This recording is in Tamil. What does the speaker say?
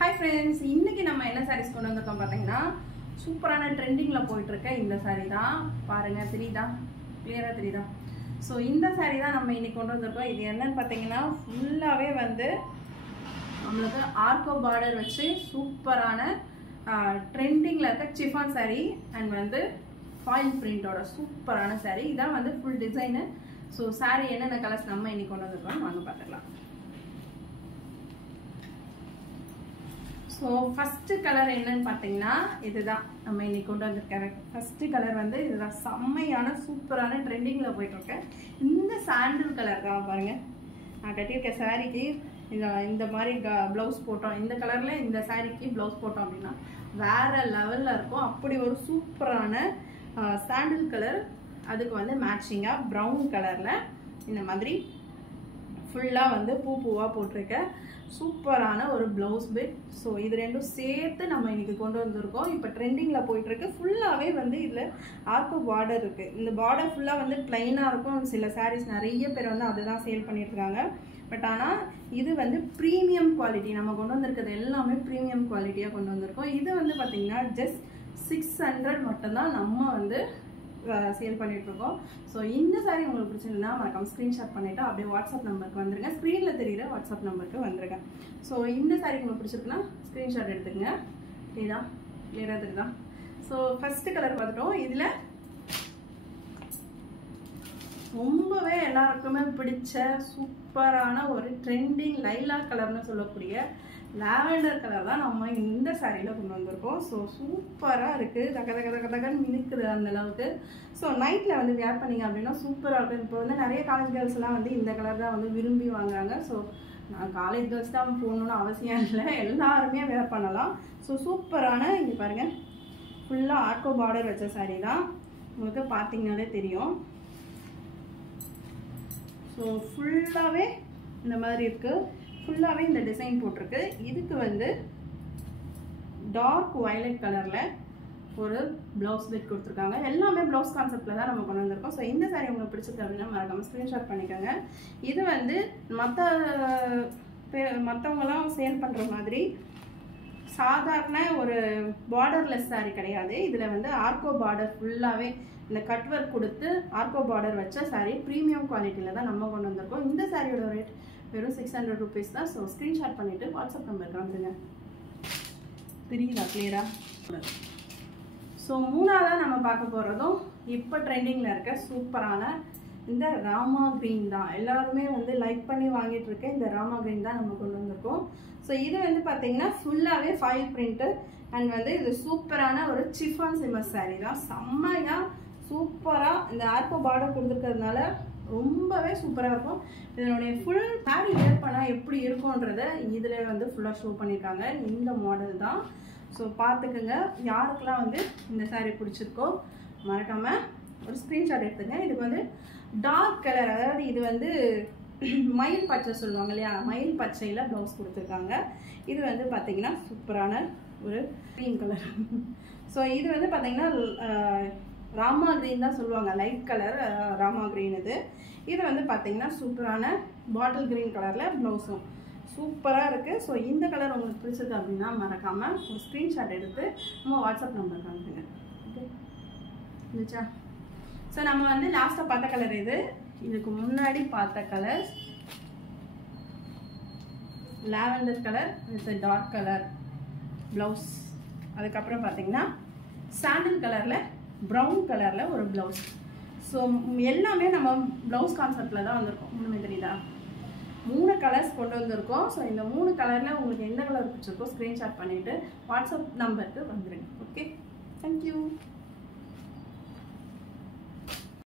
Hi friends, இன்னைக்கு நம்ம என்ன sarees கொண்டு வந்திருக்கோம் பாத்தீங்கன்னா சூப்பரான ட்ரெண்டிங்ல போயிட்டு இருக்க இந்த saree தான் பாருங்க தெரியுதா கிளியரா தெரியுதா சோ இந்த saree தான் நம்ம இன்னைக்கு கொண்டு வந்திருக்கோம் இது என்னன்னு பாத்தீங்கன்னா ஃபுல்லாவே வந்து நமக்கு ஆர்கோ பார்டர் வச்சு சூப்பரான ட்ரெண்டிங்ல இருக்க chiffon saree and வந்து foil print ஓட சூப்பரான saree இதான் வந்து full design சோ saree என்னென்ன கலர்ஸ் நம்ம இன்னைக்கு கொண்டு வந்திருக்கோம் வாங்க பார்க்கலாம் So first color என்னன்னு பாத்தீங்கன்னா இதுதான் நம்ம இன்னைக்கு கொண்டு வந்திருக்கோம் first color வந்து இதுதான் செம்மையான சூப்பரான ட்ரெண்டிங்ல போயிட்டு இருக்கு இந்த சாண்டல் கலர் தான் பாருங்க நான் கட்டியிருக்க சாரிக்கு இந்த மாதிரி ப்ளவுஸ் போட்டோம் இந்த கலர்ல இந்த சாரிக்கு ப்ளவுஸ் போட்டோம் அப்படின்னா வேற லெவல்ல இருக்கும் அப்படி ஒரு சூப்பரான சாண்டல் கலர் அதுக்கு வந்து மேட்சிங்கா பிரவுன் கலர்ல இந்த மாதிரி ஃபுல்லா வந்து பூவா போட்டுருக்க சூப்பரான ஒரு ப்ளவுஸ் பிட் ஸோ இது ரெண்டும் சேர்த்து நம்ம இன்னைக்கு கொண்டு வந்திருக்கோம் இப்போ ட்ரெண்டிங்கில் போயிட்டு இருக்கு ஃபுல்லாகவே வந்து இதில் ஆர்கோ பார்டர் இருக்கு இந்த பார்டர் ஃபுல்லாக வந்து பிளைனாக இருக்கும் சில சாரீஸ் நிறைய பேர் வந்து அதை தான் சேல் பண்ணிட்டு இருக்காங்க பட் ஆனால் இது வந்து ப்ரீமியம் குவாலிட்டி நம்ம கொண்டு வந்திருக்கிறது எல்லாமே ப்ரீமியம் குவாலிட்டியாக கொண்டு வந்திருக்கோம் இது வந்து பார்த்தீங்கன்னா ஜஸ்ட் 600 மட்டும்தான் நம்ம வந்து சேல் பண்ணிட்டு இருக்கோம் ஸோ இந்த சாரி உங்களுக்கு பிடிச்சிருந்தா மறக்காம ஸ்க்ரீன்ஷாட் பண்ணிட்டு அப்படியே வாட்ஸ்அப் நம்பருக்கு வந்துருங்க ஸ்க்ரீனில் தெரியுற வாட்ஸ்அப் நம்பருக்கு வந்துருங்க ஸோ இந்த சாரி உங்களுக்கு பிடிச்சிருக்குன்னா ஸ்க்ரீன்ஷாட் எடுத்துக்கங்க சரிதா கிளியராக தெரியுதா ஸோ ஃபர்ஸ்ட் கலர் பார்த்துட்டோம் இதில் ரொம்பவே எல்லாருக்குமே பிடிச்ச சூப்பரான ஒரு ட்ரெண்டிங் லைலாக் கலர்னு சொல்லக்கூடிய லாவெண்டர் கலர் தான் நம்ம இந்த சாரியில் கொண்டு வந்திருக்கோம் ஸோ சூப்பராக இருக்குது தகன்னு மினுக்குது அந்த அளவுக்கு ஸோ நைட்டில் வந்து வேர் பண்ணிங்க அப்படின்னா சூப்பராக இருக்கும் இப்போ வந்து நிறைய காலேஜ் கேர்ள்ஸ்லாம் வந்து இந்த கலர் தான் வந்து விரும்பி வாங்குறாங்க ஸோ நான் காலேஜ் கேர்ள்ஸ் தான் போகணுன்னு அவசியம் இல்லை எல்லாருமே வேர் பண்ணலாம் ஸோ சூப்பரான இங்கே பாருங்கள் ஃபுல்லாக ஆர்கோ பார்டர் வச்ச சாரி தான் உங்களுக்கு பார்த்தீங்கன்னாலே தெரியும் ஸோ ஃபுல்லாகவே இந்த மாதிரி இருக்குது ஃபுல்லாகவே இந்த டிசைன் போட்டிருக்கு இதுக்கு வந்து டார்க் வயலட் கலரில் ஒரு ப்ளவுஸ் பிட் கொடுத்துருக்காங்க எல்லாமே ப்ளவுஸ் கான்செப்டில் தான் நம்ம கொண்டு வந்திருக்கோம் ஸோ இந்த சாரி உங்களுக்கு பிடிச்சிருக்கு அப்படின்னா மறக்காம ஸ்க்ரீன்ஷாட் பண்ணிக்கோங்க இது வந்து மற்றவங்களாம் சேல் பண்ணுற மாதிரி சாதாரண ஒரு பார்டர்லெஸ் சாரி கிடையாது இதில் வந்து ஆர்கோ பார்டர் ஃபுல்லாகவே இந்த கட் ஒர்க் கொடுத்து ஆர்கோ பார்டர் வச்ச சாரி ப்ரீமியம் குவாலிட்டியில் தான் நம்ம கொண்டு வந்திருக்கோம் இந்த சாரியோட ரேட் வெறும் 600 rupees தான் ஸோ ஸ்க்ரீன்ஷாட் பண்ணிவிட்டு வாட்ஸ்அப் நம்பருக்கு வந்துடுங்க தெரியுதா கிளியரா ஸோ மூணாவதாக நம்ம பார்க்க போகிறதும் இப்போ ட்ரெண்டிங்கில் இருக்க சூப்பரான இந்த ராமா க்ரீன் தான் எல்லாருமே வந்து லைக் பண்ணி வாங்கிட்டு இருக்க இந்த ராமா க்ரீன் தான் நம்ம கொண்டு வந்திருக்கோம் ஸோ இது வந்து பார்த்தீங்கன்னா ஃபுல்லாகவே ஃபைல் பிரிண்ட்டு அண்ட் வந்து இது சூப்பரான ஒரு சிஃபான் சிம்மர் சாரீ தான் செம்மையாக சூப்பராக இந்த ஆர்கோ பார்டர் கொடுத்துருக்கிறதுனால ரொம்பவே சூப்பராக இருக்கும் இதனுடைய ஃபுல் சாரீ வேர் பண்ணால் எப்படி இருக்கும்ன்றத இதில் வந்து ஃபுல்லாக ஷோ பண்ணியிருக்காங்க இந்த மாடல் தான் ஸோ பார்த்துக்குங்க யாருக்கெல்லாம் வந்து இந்த சாரீ பிடிச்சிருக்கோ மறக்காமல் ஒரு ஸ்க்ரீன்ஷாட் எடுத்துங்க இதுக்கு வந்து டார்க் கலர் அதாவது இது வந்து மயில் பச்சை சொல்லுவாங்க இல்லையா மயில் பச்சையில் ப்ளவுஸ் கொடுத்துருக்காங்க இது வந்து பார்த்தீங்கன்னா சூப்பரான ஒரு க்ரீன் கலர் ஸோ இது வந்து பார்த்தீங்கன்னா ராமா க்ரீன் தான் சொல்லுவாங்க லைட் கலர் ராமா க்ரீன் இது வந்து பார்த்தீங்கன்னா சூப்பரான பாட்டில் க்ரீன் கலரில் ப்ளவுஸும் சூப்பராக இருக்குது ஸோ இந்த கலர் உங்களுக்கு பிடிச்சது அப்படின்னா மறக்காமல் ஒரு ஸ்க்ரீன்ஷாட் எடுத்து நம்ம வாட்ஸ்அப் நம்பருக்கு அனுப்புங்க ஓகே இருந்துச்சா ஸோ நம்ம வந்து லாஸ்ட்டாக பார்த்த கலர் இதுக்கு முன்னாடி பார்த்த colour lavender colour with dark colour blouse அதுக்கப்புறம் பார்த்தீங்கன்னா சாண்டல் கலரில் ப்ரௌன் கலரில் ஒரு ப்ளவுஸ் ஸோ எல்லாமே நம்ம ப்ளவுஸ் கான்செப்டில் தான் வந்திருக்கோம் மூணுமே தெரியுதா 3 கலர்ஸ் கொண்டு வந்திருக்கோம் ஸோ இந்த 3 கலரில் உங்களுக்கு எந்த கலர் பிடிச்சிருக்கோ ஸ்க்ரீன்ஷாட் பண்ணிவிட்டு வாட்ஸ்அப் நம்பருக்கு வந்துடுங்க ஓகே தேங்க்யூ